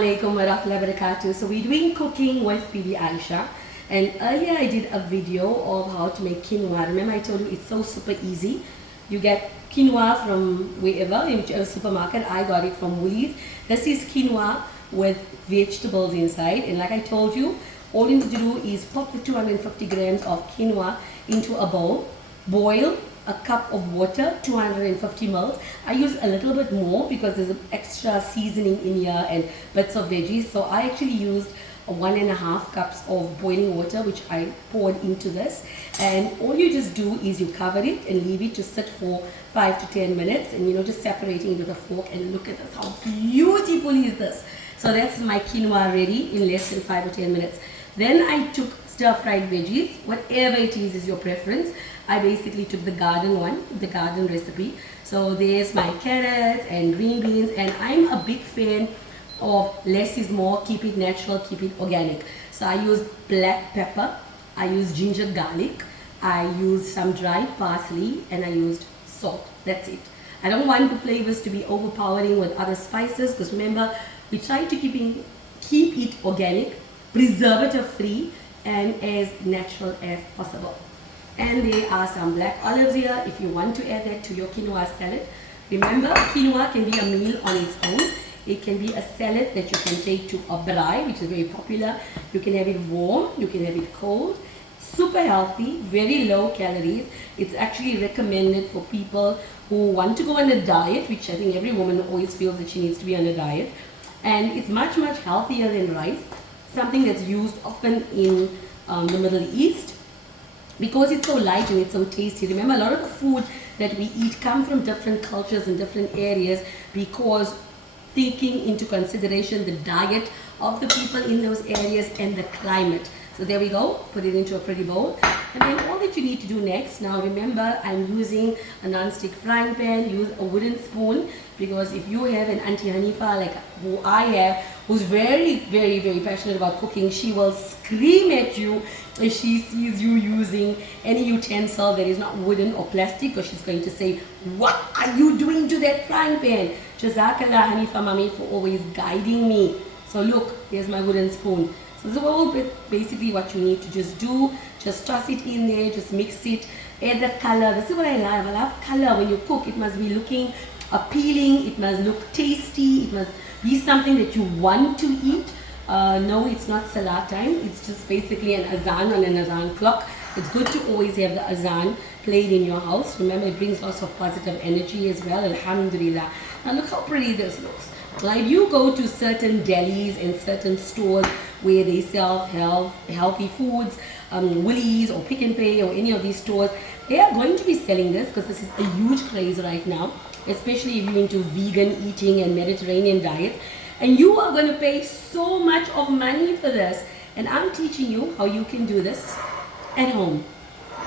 Alaikum wa rahmatullahi wa barakatuh. So we're doing cooking with Bibi Aysha, and earlier I did a video of how to make quinoa. Remember I told you it's so super easy. You get quinoa from wherever, in whichever supermarket. I got it from Woolies. This is quinoa with vegetables inside, and like I told you, all you need to do is pop the 250 grams of quinoa into a bowl, boil a cup of water, 250 ml. I use a little bit more because there's an extra seasoning in here and bits of veggies. So I actually used 1.5 cups of boiling water, which I poured into this. And all you just do is you cover it and leave it to sit for 5 to 10 minutes, and just separating it with a fork. And look at this, how beautiful is this? So that's my quinoa ready in less than 5 or 10 minutes. Then I took stir-fried veggies, whatever it is your preference. I basically took the garden one, the garden recipe. So there's my carrots and green beans, and I'm a big fan of less is more, keep it natural, keep it organic. So I used black pepper, I used ginger garlic, I used some dried parsley, and I used salt. That's it. I don't want the flavors to be overpowering with other spices, because remember, we try to keep it organic, preservative free, and as natural as possible. And there are some black olives here if you want to add that to your quinoa salad. Remember, quinoa can be a meal on its own. It can be a salad that you can take to a braai, which is very popular. You can have it warm, you can have it cold. Super healthy, very low calories. It's actually recommended for people who want to go on a diet, which I think every woman always feels that she needs to be on a diet. And it's much, much healthier than rice, something that's used often in the Middle East, because it's so light and it's so tasty. Remember, a lot of the food that we eat come from different cultures and different areas, because taking into consideration the diet of the people in those areas and the climate. So there we go, put it into a pretty bowl. And then all that you need to do next, now remember I'm using a non-stick frying pan. Use a wooden spoon, because if you have an Auntie Hanifa like who I have, who's very, very, very passionate about cooking, she will scream at you if she sees you using any utensil that is not wooden or plastic, because she's going to say, what are you doing to that frying pan? Jazakallah Hanifa Mami for always guiding me. So look, here's my wooden spoon. So this is all basically what you need to just do. Just toss it in there, just mix it, add the color. This is what I love. I love color. When you cook, it must be looking appealing, it must look tasty, it must be something that you want to eat. No, it's not salat time. It's just basically an azan on an azan clock. It's good to always have the azan played in your house. Remember, it brings lots of positive energy as well. Alhamdulillah. Now look how pretty this looks. Now if you go to certain delis and certain stores where they sell healthy foods, Woolies or Pick n Pay or any of these stores, they are going to be selling this, because this is a huge craze right now, especially if you're into vegan eating and Mediterranean diet. And you are going to pay so much of money for this. And I'm teaching you how you can do this at home.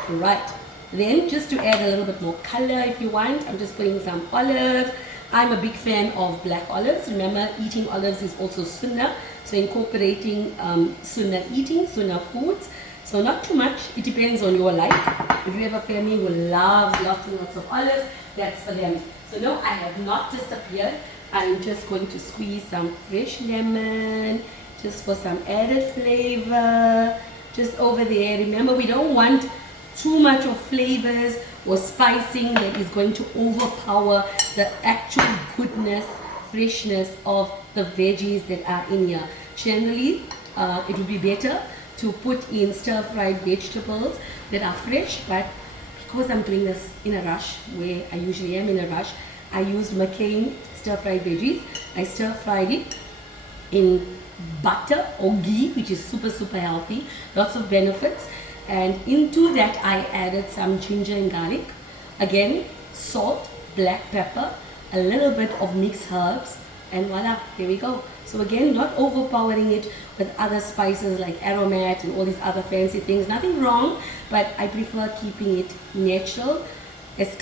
Right. Then just to add a little bit more color if you want, I'm just putting some olives. I'm a big fan of black olives. Remember, eating olives is also sunnah. So incorporating sunnah eating, sunnah foods. So not too much. It depends on your like. If you have a family who loves lots and lots of olives, that's for them. So no, I have not disappeared. I'm just going to squeeze some fresh lemon, just for some added flavor, just over there. Remember, we don't want too much of flavors or spicing that is going to overpower the actual goodness, freshness of the veggies that are in here. Generally, it would be better to put in stir-fried vegetables that are fresh, but because I'm doing this in a rush, where I usually am in a rush, I used McCain stir-fried veggies. I stir-fried it in butter or ghee, which is super, super healthy, lots of benefits. And into that I added some ginger and garlic, again salt, black pepper, a little bit of mixed herbs, and voila, there we go. So again, not overpowering it with other spices like aromat and all these other fancy things. Nothing wrong, but I prefer keeping it natural, as